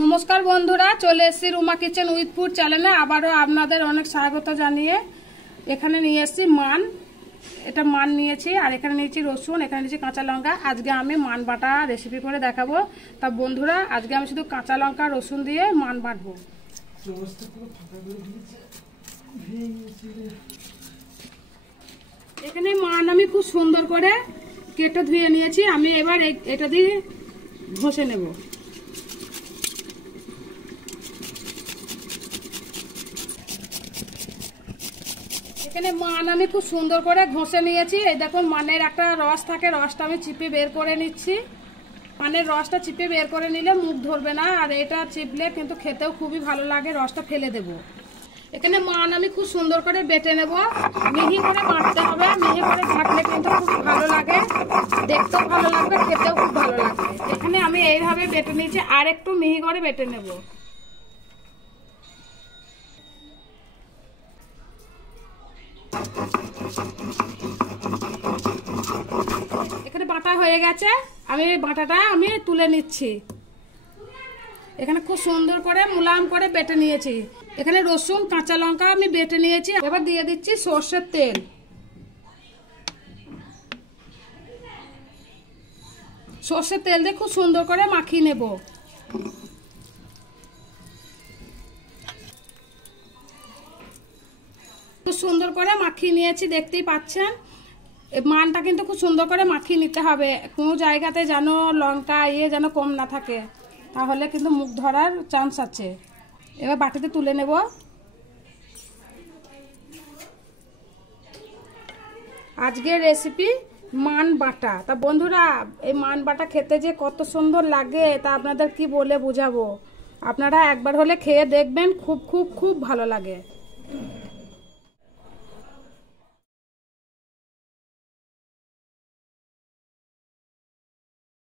নমস্কার বন্ধুরা, চলে এসেছি রুমা কিচেন উইথ ফুড চ্যানেলে। আবারও আপনাদের অনেক স্বাগত জানিয়ে এখানে নিয়ে এসেছি মান। এটা মান নিয়েছি, আর এখানে নিয়েছি রসুন, এখানে নিয়েছি কাঁচা লঙ্কা। আজকে আমি মান বাটা রেসিপি করে দেখাবো। তা বন্ধুরা, আজকে আমি শুধু কাঁচা লঙ্কা রসুন দিয়ে মান বাটবো। এখানে মান আমি খুব সুন্দর করে কেটে ধুয়ে নিয়েছি। আমি এবার এটা দিয়ে ঘষে নেব। এখানে মান আমি খুব সুন্দর করে ঘষে নিয়েছি। এই দেখুন, মানের একটা রস থাকে, রসটা আমি চিপে বের করে নিচ্ছি। মানের রসটা চিপে বের করে নিলে মুখ ধরবে না, আর এটা চিপলে কিন্তু খেতেও খুবই ভালো লাগে। রসটা ফেলে দেব। এখানে মান আমি খুব সুন্দর করে বেটে নেব। মিহি করে বাটতে হবে, মিহি করে বাটলে কিন্তু খুব ভালো লাগে, দেখতেও ভালো লাগবে, খেতেও খুব ভালো লাগবে। এখানে আমি এইভাবে বেটে নিয়েছি, আর একটু মিহি করে বেটে নেব। এখানে বাটা হয়ে গেছে, আমি বাটাটা তুলে নিচ্ছি। এখানে খুব সুন্দর করে মুলায়ম করে বেটে নিয়েছি। এখানে রসুন কাঁচা লঙ্কা আমি বেটে নিয়েছি। এবার দিয়ে দিচ্ছি সর্ষের তেল। সর্ষের তেল দিয়ে খুব সুন্দর করে মাখিয়ে নেব। খুব সুন্দর করে মাখিয়ে নিয়েছি, দেখতেই পাচ্ছেন। মানটা কিন্তু খুব সুন্দর করে মাখিয়ে নিতে হবে। কোনো জায়গাতে যেন লঙ্কা যেন কম না থাকে, তাহলে কিন্তু মুখ ধরার চান্স আছে। এবার বাটিতে তুলে নেব। আজকের রেসিপি মান বাটা। তা বন্ধুরা, এই মান বাটা খেতে যে কত সুন্দর লাগে তা আপনাদের কি বলে বোঝাবো। আপনারা একবার হলে খেয়ে দেখবেন, খুব খুব খুব ভালো লাগে।